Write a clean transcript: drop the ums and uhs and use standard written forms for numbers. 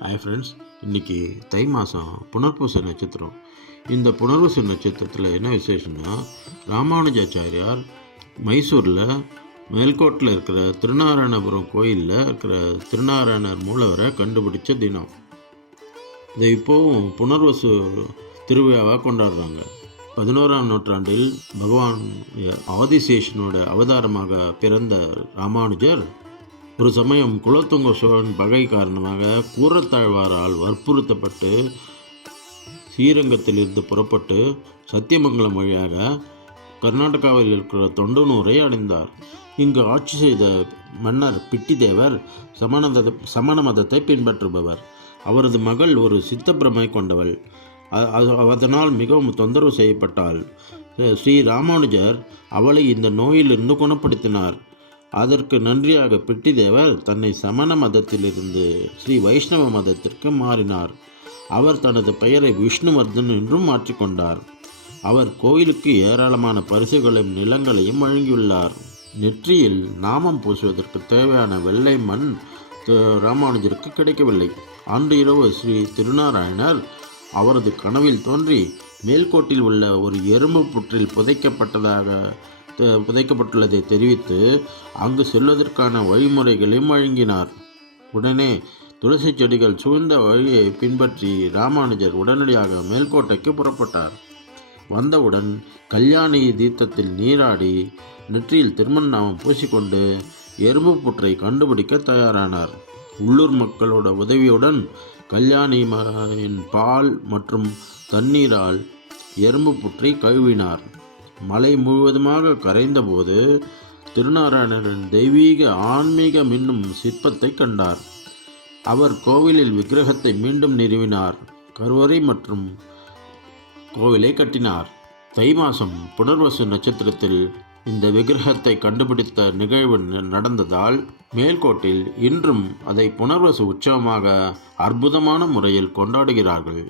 Hi friends, இன்றைக்கி தை மாதம் புனர்பூச நட்சத்திரம். இந்த புனர்பூச நட்சத்திரத்தில் என்ன விசேஷம்னா, ராமானுஜாச்சாரியார் மைசூரில் மேல்கோட்டில் இருக்கிற திருநாராயணபுரம் கோயிலில் இருக்கிற திருநாராயணர் மூலவரை கண்டுபிடிச்ச தினம். இதை இப்போவும் புனர்வசு திருவிழாவாக கொண்டாடுறாங்க. 11ஆம் நூற்றாண்டில் பகவான் ஆதிசேஷனோட அவதாரமாக பிறந்த ராமானுஜர் ஒரு சமயம் குலோத்துங்க சோழன் பகை காரணமாக கூரத்தாழ்வாரால் வற்புறுத்தப்பட்டு ஸ்ரீரங்கத்திலிருந்து புறப்பட்டு சத்தியமங்கலம் வழியாக கர்நாடகாவில் இருக்கிற தொண்டனூரை அடைந்தார். இங்கு ஆட்சி செய்த மன்னர் பிட்டிதேவர் சமண மதத்தை பின்பற்றுபவர். அவரது மகள் ஒரு சித்தப்பிரமை கொண்டவள். அதனால் மிகவும் தொந்தரவு செய்யப்பட்டாள். ஸ்ரீ ராமானுஜர் அவளை இந்த நோயிலிருந்து குணப்படுத்தினார். அதற்கு நன்றியாக பிட்டிதேவர் தன்னை சமண மதத்திலிருந்து ஸ்ரீ வைஷ்ணவ மதத்திற்கு மாறினார். அவர் தனது பெயரை விஷ்ணுவர்தன் என்றும் மாற்றிக்கொண்டார். அவர் கோயிலுக்கு ஏராளமான பரிசுகளையும் நிலங்களையும் வழங்கியுள்ளார். நெற்றியில் நாமம் பூசுவதற்கு தேவையான வெள்ளை மண் ராமானுஜருக்கு கிடைக்கவில்லை. அன்று இரவு ஸ்ரீ திருநாராயணர் அவரது கனவில் தோன்றி மேல்கோட்டில் உள்ள ஒரு எறும்பு புற்றில் புதைக்கப்பட்டுள்ளதை தெரிவித்து அங்கு செல்வதற்கான வழிமுறைகளையும் வழங்கினார். உடனே துளசி செடிகள் சூழ்ந்த வழியை பின்பற்றி ராமானுஜர் உடனடியாக மேல்கோட்டைக்கு புறப்பட்டார். வந்தவுடன் கல்யாணி தீர்த்தத்தில் நீராடி நெற்றியில் திருமணநாமம் பூசிக்கொண்டு எறும்பு புற்றை கண்டுபிடிக்க தயாரானார். உள்ளூர் மக்களோட உதவியுடன் கல்யாணியின் பால் மற்றும் தண்ணீரால் எறும்பு புற்றை கழுவினார். மலை முழுவதுமாக கரைந்தபோது திருநாராயணரின் தெய்வீக ஆன்மீக மின்னும் சிற்பத்தை கண்டார். அவர் கோவிலில் விக்கிரகத்தை மீண்டும் நிறுவினார். கருவறை மற்றும் கோவிலை கட்டினார். தை மாதம் புனர்வசு நட்சத்திரத்தில் இந்த விக்கிரகத்தை கண்டுபிடித்த நிகழ்வு நடந்ததால் மேல்கோட்டில் இன்றும் அதை புனர்வசு உற்சவமாக அற்புதமான முறையில் கொண்டாடுகிறார்கள்.